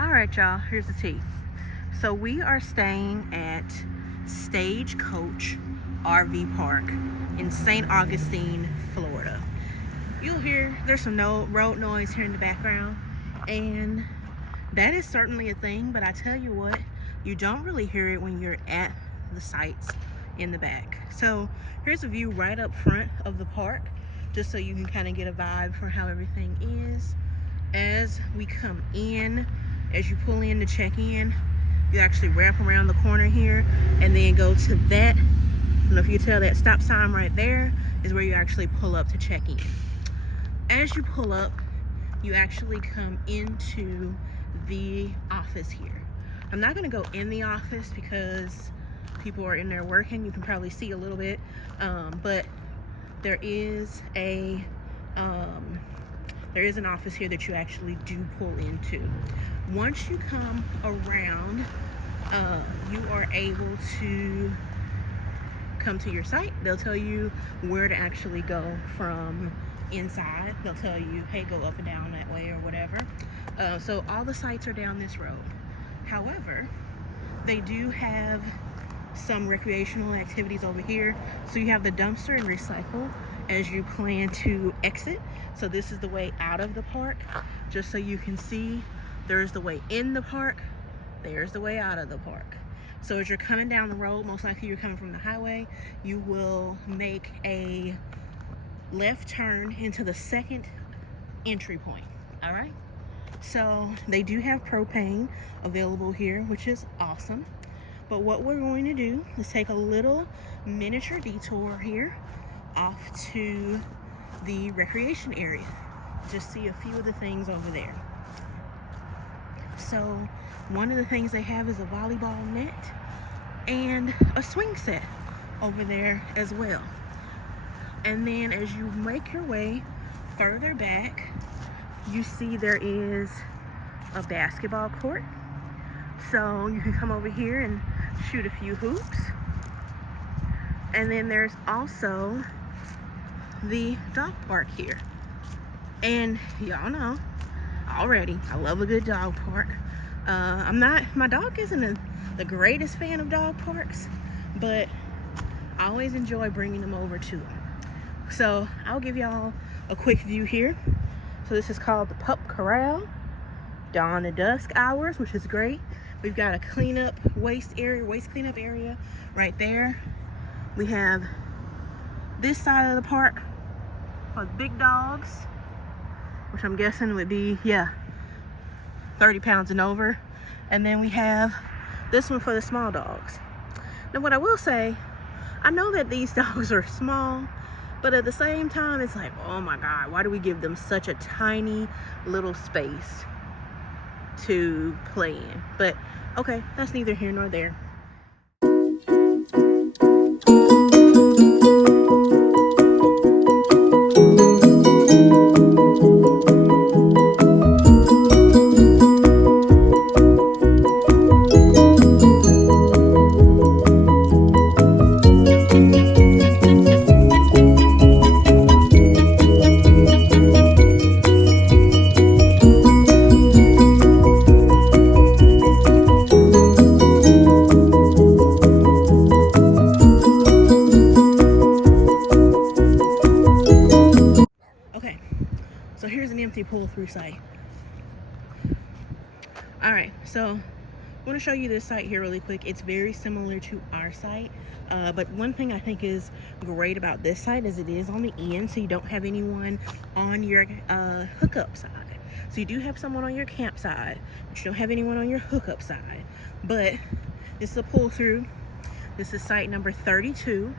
Alright y'all, here's the tea. So we are staying at Stagecoach RV Park in St. Augustine, Florida. You'll hear there's some road noise here in the background, and that is certainly a thing, but I tell you what, you don't really hear it when you're at the sites in the back. So here's a view right up front of the park, just so you can kind of get a vibe for how everything is. As we come in, as you pull in to check in, you actually wrap around the corner here and then go to that, I don't know if you can tell, that stop sign right there is where you actually pull up to check in. As you pull up, you actually come into the office here. I'm not going to go in the office because people are in there working. You can probably see a little bit, but there is an office here that you actually do pull into. Once you come around, you are able to come to your site. They'll tell you where to actually go from inside. They'll tell you, hey, go up and down that way or whatever. So all the sites are down this road. However, they do have some recreational activities over here. So you have the dumpster and recycle as you plan to exit. So this is the way out of the park, just so you can see. There's the way in the park, there's the way out of the park. So as you're coming down the road, most likely you're coming from the highway, you will make a left turn into the second entry point. All right, so they do have propane available here, which is awesome. But what we're going to do is take a little miniature detour here off to the recreation area, just see a few of the things over there. So one of the things they have is a volleyball net and a swing set over there as well. And then as you make your way further back, you see there is a basketball court. So you can come over here and shoot a few hoops. And then there's also the dog park here. And y'all know already, I love a good dog park. My dog isn't the greatest fan of dog parks, but I always enjoy bringing them over to them. So I'll give y'all a quick view here. So this is called the Pup Corral, dawn to dusk hours, which is great. We've got a waste cleanup area right there. We have this side of the park for the big dogs, which I'm guessing would be, 30 pounds and over. And then we have this one for the small dogs. Now what I will say, I know that these dogs are small, but at the same time, it's like, oh my God, why do we give them such a tiny little space to play in? But okay, that's neither here nor there. So here's an empty pull-through site. All right, so I want to show you this site here really quick. It's very similar to our site, but one thing I think is great about this site is it is on the end, so you don't have anyone on your hookup side. So you do have someone on your camp side, but you don't have anyone on your hookup side. But this is a pull-through. This is site number 32,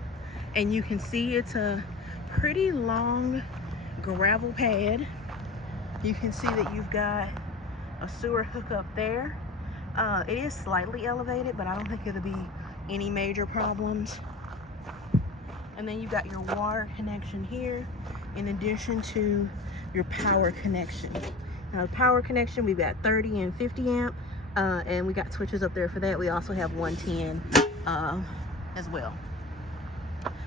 and you can see it's a pretty long gravel pad. You can see that you've got a sewer hookup there. It is slightly elevated, but I don't think it'll be any major problems. And then you've got your water connection here in addition to your power connection. Now the power connection, we've got 30 and 50 amp, and we got switches up there for that. We also have 110 as well.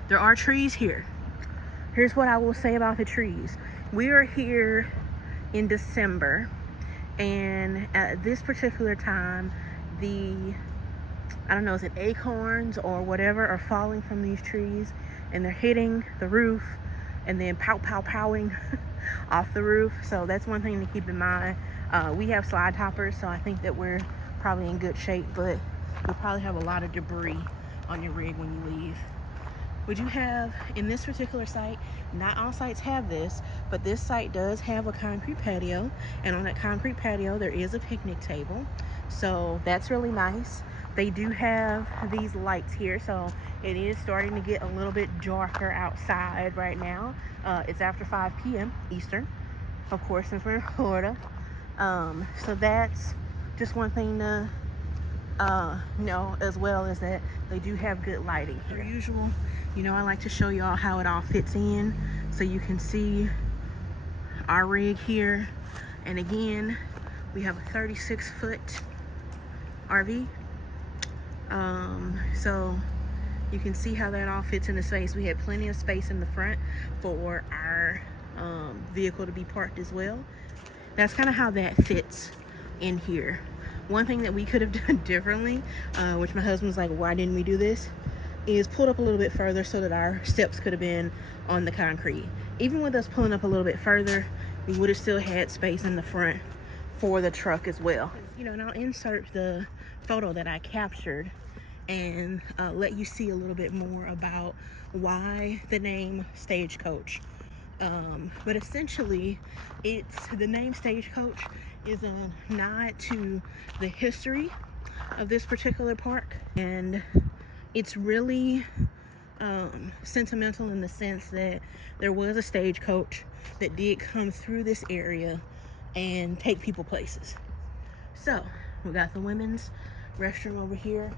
There are trees here. here's what I will say about the trees. We are here in December, and at this particular time, I don't know, is it acorns or whatever are falling from these trees, and they're hitting the roof and then powing off the roof. So that's one thing to keep in mind. We have slide toppers, so I think that we're probably in good shape, but you'll probably have a lot of debris on your rig when you leave. Would you have, in this particular site, not all sites have this, but this site does have a concrete patio, and on that concrete patio there is a picnic table, so that's really nice. They do have these lights here, so it is starting to get a little bit darker outside right now. It's after 5 p.m. Eastern, of course, since we're in Florida. So that's just one thing to know, as well as that they do have good lighting here. As usual, you know, I like to show y'all how it all fits in, so you can see our rig here. And again, we have a 36-foot RV. So you can see how that all fits in the space. We have plenty of space in the front for our vehicle to be parked as well. That's kind of how that fits in here. One thing that we could have done differently, which my husband was like, why didn't we do this, is pulled up a little bit further so that our steps could have been on the concrete. Even with us pulling up a little bit further, we would have still had space in the front for the truck as well. You know, and I'll insert the photo that I captured and let you see a little bit more about why the name Stagecoach. But essentially, the name Stagecoach is a nod to the history of this particular park, and it's really sentimental in the sense that there was a stagecoach that did come through this area and take people places. So we got the women's restroom over here.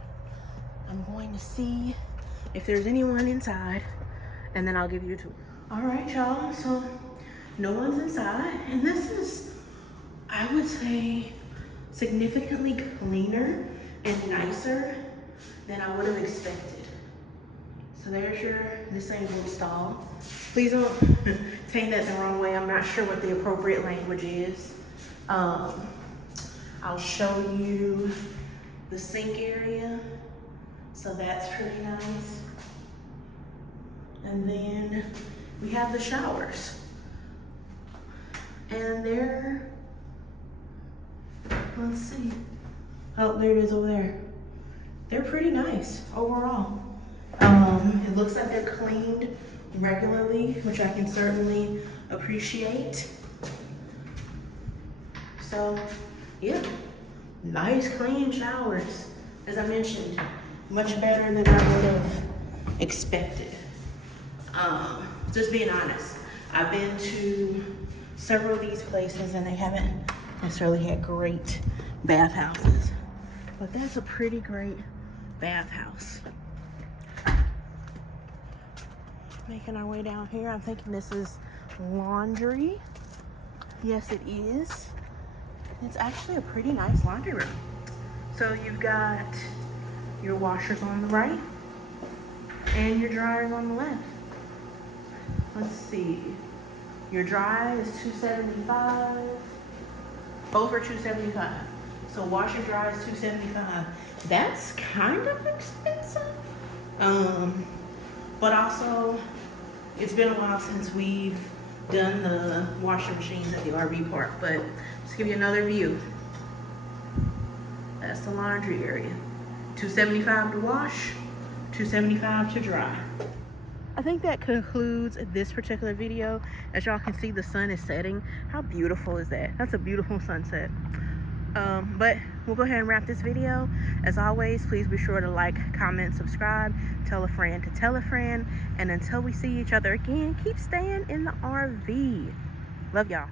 I'm going to see if there's anyone inside, and then I'll give you a tour. All right, y'all, so no one's inside, and this is, I would say, significantly cleaner and nicer than I would have expected. So there's your disabled stall. Please don't take that the wrong way. I'm not sure what the appropriate language is. I'll show you the sink area. So that's pretty nice. And then we have the showers. And they're, let's see. Oh, there it is over there. They're pretty nice overall. It looks like they're cleaned regularly, which I can certainly appreciate. So, yeah, nice clean showers. As I mentioned, much better than I would have expected. Just being honest, I've been to several of these places and they haven't necessarily had great bathhouses, but that's a pretty great bathhouse. Making our way down here, I'm thinking this is laundry. Yes, it is. It's actually a pretty nice laundry room. So you've got your washers on the right and your dryers on the left. Let's see. Your dry is $275. Both are $275. So washer dry is $275. That's kind of expensive. But also, it's been a while since we've done the washing machines at the RV park. But just give you another view. That's the laundry area. $275 to wash, $275 to dry. I think that concludes this particular video. As y'all can see, the sun is setting. How beautiful is that? That's a beautiful sunset. But we'll go ahead and wrap this video. As always, please be sure to like, comment, subscribe, tell a friend to tell a friend. And until we see each other again, keep staying in the RV. Love y'all.